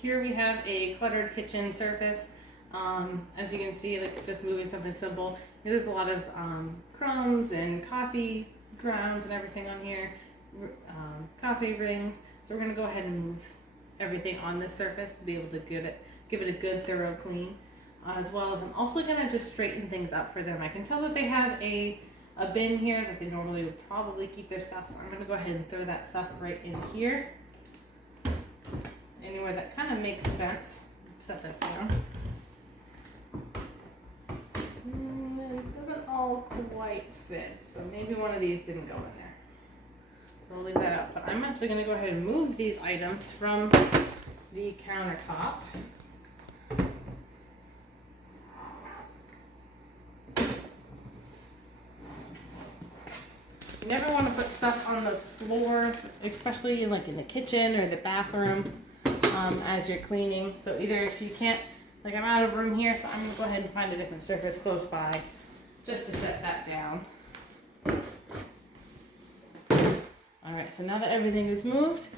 here we have a cluttered kitchen surface. As you can see, like just moving something simple. There's a lot of crumbs and coffee grounds and everything on here, coffee rings. So we're gonna go ahead and move everything on this surface to be able to give it a good thorough clean. As well as I'm also gonna just straighten things up for them. I can tell that they have a bin here that they normally would probably keep their stuff, so I'm gonna go ahead and throw that stuff right in here. Anywhere that kind of makes sense. Set this down. It doesn't all quite fit, so maybe one of these didn't go in there. So I'll leave that out. But I'm actually going to go ahead and move these items from the countertop. You never want to put stuff on the floor, especially like in the kitchen or the bathroom, as you're cleaning. So either if you can't, like I'm out of room here, so I'm going to go ahead and find a different surface close by just to set that down. Alright, so now that everything is moved,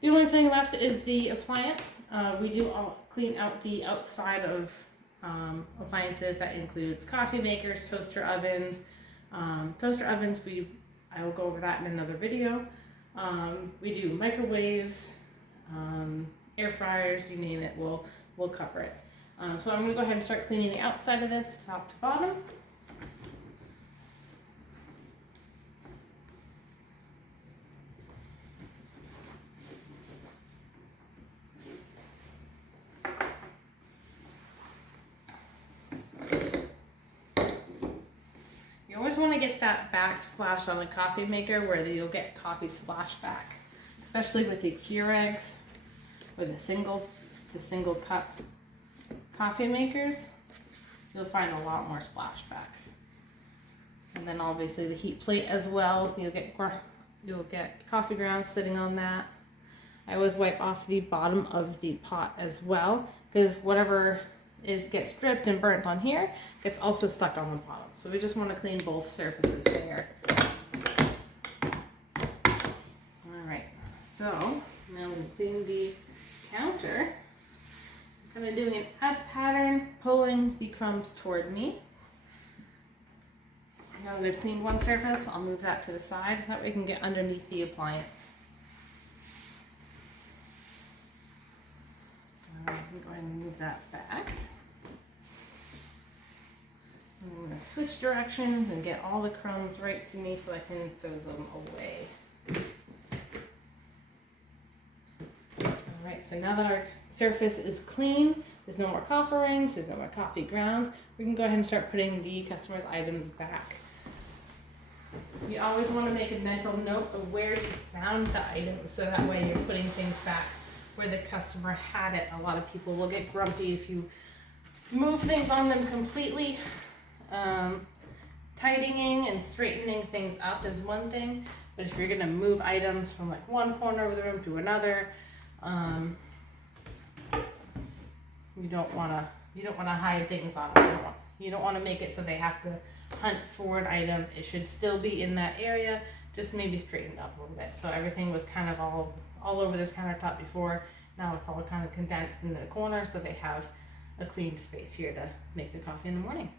the only thing left is the appliance. We do all clean out the outside of appliances. That includes coffee makers, toaster ovens. I will go over that in another video. We do microwaves, air fryers, you name it, we'll cover it. So I'm going to go ahead and start cleaning the outside of this, top to bottom. You always want to get that backsplash on the coffee maker where you'll get coffee splashback, especially with the Keurigs or the single cup coffee makers. You'll find a lot more splashback. And then obviously the heat plate as well. You'll get coffee grounds sitting on that. I always wipe off the bottom of the pot as well, because whatever gets dripped and burnt on here gets also stuck on the bottom. So we just want to clean both surfaces there. Alright, so now we clean the counter. I'm kind of doing an S pattern, pulling the crumbs toward me. Now that I've cleaned one surface, I'll move that to the side. That way we can get underneath the appliance. Alright, I'm going to go ahead and move that back. I'm going to switch directions and get all the crumbs right to me so I can throw them away. Alright, so now that our surface is clean, there's no more coffee rings, there's no more coffee grounds, we can go ahead and start putting the customer's items back. You always want to make a mental note of where you found the item, so that way you're putting things back where the customer had it. A lot of people will get grumpy if you move things on them completely. Tightening and straightening things up is one thing, but if you're going to move items from like one corner of the room to another, you don't want to hide things on them. You don't want to make it so they have to hunt for an item. It should still be in that area, just maybe straightened up a little bit. So everything was kind of all over this countertop before. Now it's all kind of condensed in the corner, so they have a clean space here to make their coffee in the morning.